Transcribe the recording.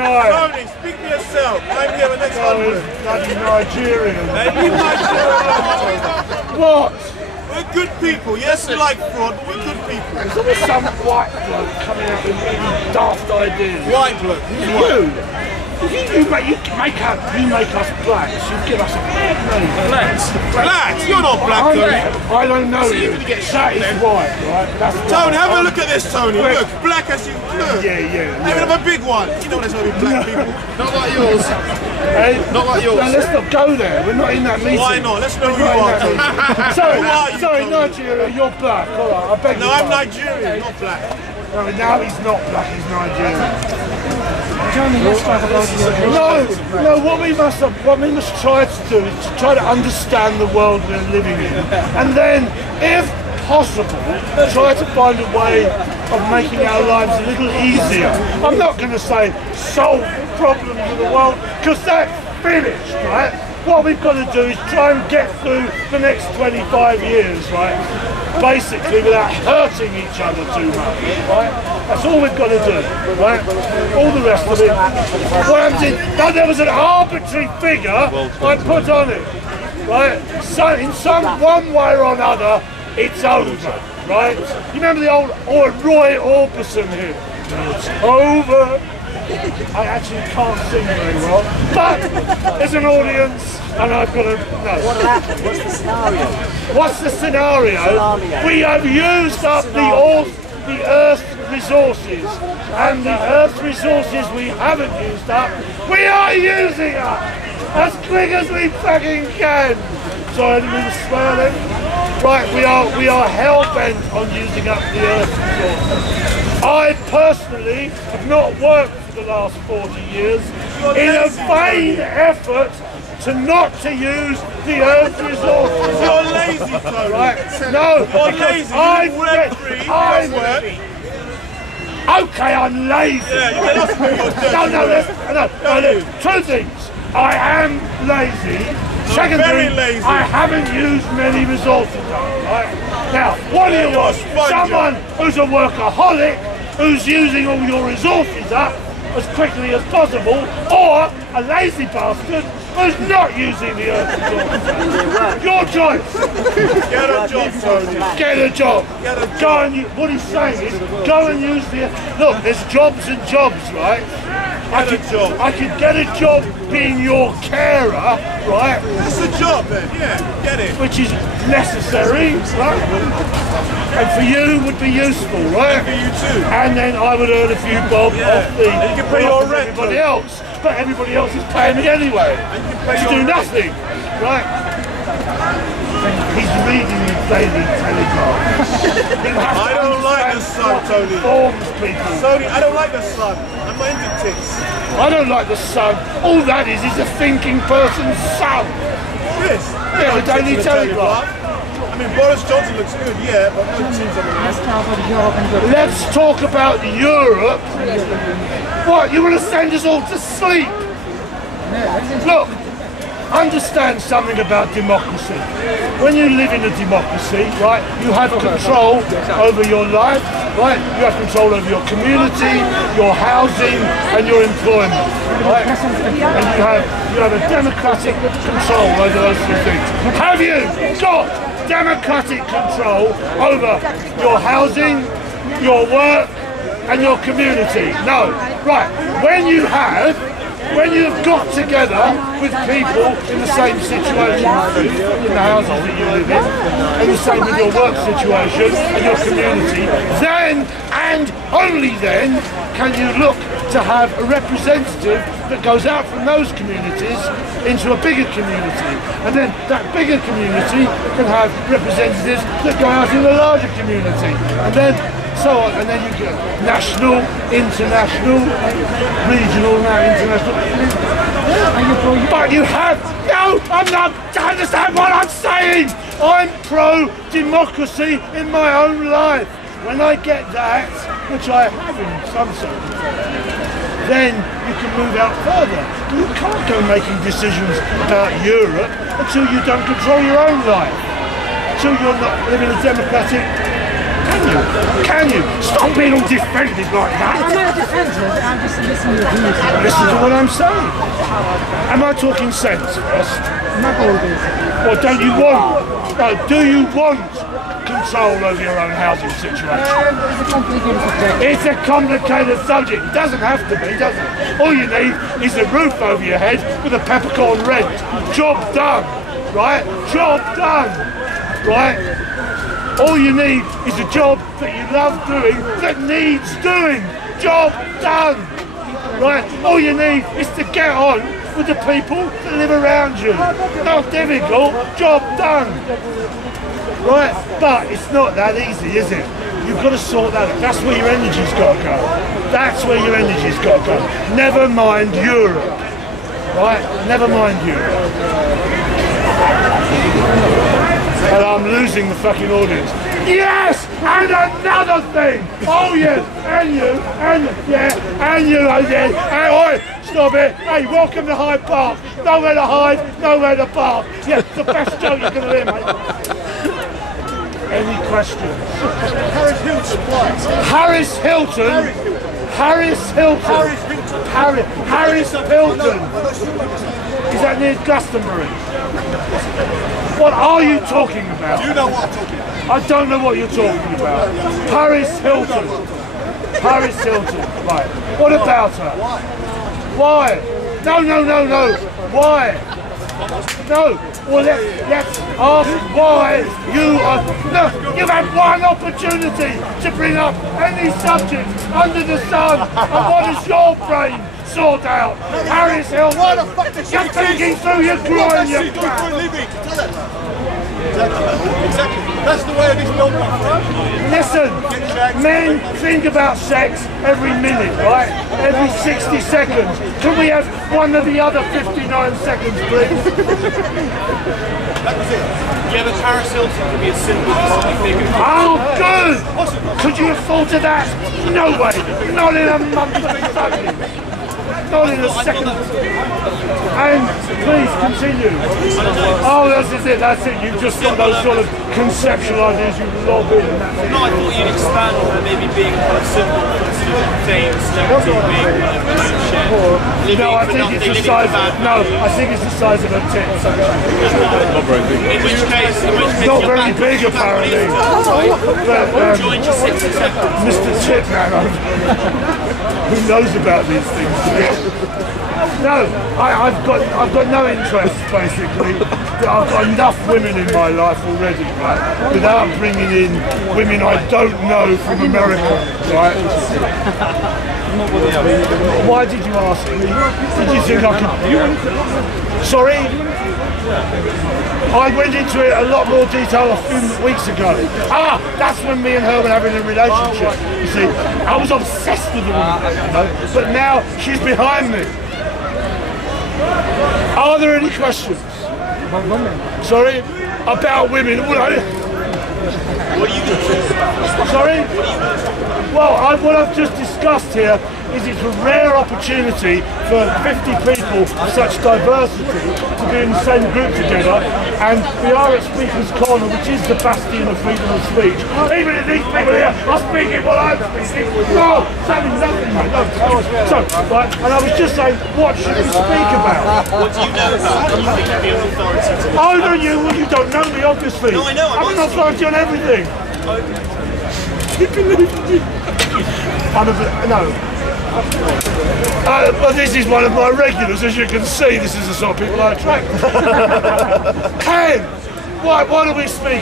night. Tony, speak for yourself. I'm here the next 100. Bloody Nigerian. Leave Nigeria. What? We're good people. Yes, we like fraud, but we're good people. There's always some white bloke coming out with really daft ideas. White bloke. You make us blacks. You give us a bad name. Blacks? You're not black, Tony. I don't know you. That is white, right? That's Tony, have a look at this, Tony. Look, black as you look. Yeah. Even have a big one. You know there's only black people. Not like yours. Hey? Not like yours. No, let's not go there. We're not in that meeting. Why not? Let's know who you are, Tony. Sorry, Nigeria, you're black. All right, I beg you. No, I'm Nigerian, not black. No, now he's not black, he's Nigerian. Johnny, let's talk about No, what we must try to do is to try to understand the world we're living in, and then, if possible, try to find a way of making our lives a little easier. I'm not going to say solve problems of the world, because that's finished, right? What we've got to do is try and get through the next 25 years, right? Basically without hurting each other too much, right? That's all we've got to do, right? All the rest of it. But there was an arbitrary figure I put on it, right? So in one way or another, it's over, right? You remember the old Roy Orbison here? It's over. I actually can't sing very well, but there's an audience and I've got to know. what happened. What's the scenario? What's the scenario? We have used up the Earth's resources, and the Earth's resources we haven't used up, we are using up as quick as we fucking can. Sorry, I didn't mean to swear then. Right, we are hell-bent on using up the Earth's resources. I personally have not worked for the last 40 years in a vain effort not to use the Earth's resources. You're lazy, Tony. Right? No, You're lazy. Okay, I'm lazy. Yeah, you can ask me what No, two things. I am lazy. Second very thing, lazy. I haven't used many resources. Right? Now, what do you want? Someone who's a workaholic, who's using all your resources up as quickly as possible, or a lazy bastard who's not using the Earth's resources. Your choice. Get a job, Tony. Get a job. Get a job. Go and what he's saying is, go and use the. Look, there's jobs and jobs, right? I could get a job being your carer, right? That's a job then, yeah, get it. Which is necessary, right? And for you would be useful, right? And for you too. And then I would earn a few bob off the. And you can pay your rent. Everybody else, but everybody else is paying me anyway. And you can pay to your do rent. nothing, right? He's reading the Daily Telegraph. I don't like the sun, Tony. Informs people. Tony, I don't like the sun. I'm not into tits. I don't like the sun. All that is a thinking person's sun. Yes. Yeah, the Daily Telegraph. I mean, Boris Johnson looks good, yeah, but no tits on the Let's talk about Europe and good. Let's talk about Europe. What, you want to send us all to sleep? Look, understand something about democracy. When you live in a democracy, right, you have control over your life, right? You have control over your community, your housing, and your employment, right? And you have a democratic control over those two things. Have you got democratic control over your housing, your work, and your community? No. Right. When you've got together with people in the same situation in the houses that you live in, and the same with your work situation and your community, then and only then can you look to have a representative that goes out from those communities into a bigger community, and then that bigger community can have representatives that go out in a larger community, and then so on, and then you get national, international, regional, now international. But you have no. I'm not. Understand what I'm saying? I'm pro-democracy in my own life. When I get that, which I have in some circumstances, then you can move out further. You can't go making decisions about Europe until you don't control your own life, until you're not living a democratic Can you? Stop being all defended like that. I'm not defensive, I'm just listening to you. Listen to what I'm saying. Am I talking sense first? Not always. Or don't you want, no, do you want control over your own housing situation? It's a complicated subject. It's a complicated subject. It doesn't have to be, does it? All you need is a roof over your head with a peppercorn rent. Job done, right? Job done, right? All you need is a job that you love doing, that needs doing. Job done, right? All you need is to get on with the people that live around you. Not difficult, job done. Right? But it's not that easy, is it? You've got to sort that out. That's where your energy's got to go. That's where your energy's got to go. Never mind Europe. Right? Never mind Europe. And I'm losing the fucking audience. Yes! And another thing! Oh yes! And you! And yeah! And you! And yeah! Hey, oi! Stop it! Hey, welcome to Hyde Park! Nowhere to hide, nowhere to park! Yeah, the best joke you're going to hear, mate. Any questions? Harris Hilton, right? Harris Hilton? Harris Hilton? Harris Hilton? Is that near Glastonbury? What are you talking about? You know what I'm talking about. I don't know what you're talking about. Paris Hilton. Paris Hilton. Right. What about her? Why? No. Why? No. Well, let's ask why you are... No, you've had one opportunity to bring up any subject under the sun. And what does your brain sort out? Paris Hilton. Why the fuck does she You're thinking through your groin, you do for a living? Exactly. That's the way it is built, my friend. Listen, men think about sex every minute, right? Every 60 seconds. Can we have one of the other 59 seconds, please? That was it. Yeah, but Paris Hilton could be a symbol for something bigger. Oh, good! Could you afford to that? No way! Not in a month. Not in a second. And please continue. Oh, that's it. You've just got those sort of conceptual ideas you lob in. And that's it. No, I thought you'd expand on her maybe being kind of symbol for sort of fame, celebrity, being kind of shit. No, I think it's the size. No, I think it's the size of her tits. Not very big. In which case, Not very big, apparently. But, join just 60 seconds. Mr. Titman, who knows about these things? No, I've got no interest, basically. I've got enough women in my life already, right? Without bringing in women I don't know from America, right? Why did you ask me? Did you think I could? Sorry? I went into it a lot more detail a few weeks ago. That's when me and her were having a relationship. You see, I was obsessed with the woman, you know, but now she's behind me. Are there any questions? About women. Sorry? About women? What are you going to talk about? Sorry? Well, what I've just discussed here is it's a rare opportunity for 50 people of such diversity to be in the same group together, and we are at Speaker's Corner, which is the bastion of freedom of speech. Even if these people here are speaking what I'm speaking, no, saying nothing, mate. No. So, right, and I was just saying, what should we speak about? What do you know about? Do you think you'd be an authority to? Oh, no, well, you don't know me, obviously. No, I know. I'm an authority on everything. Well, this is one of my regulars, as you can see. This is the sort of people I attract. Ken, what are we speaking?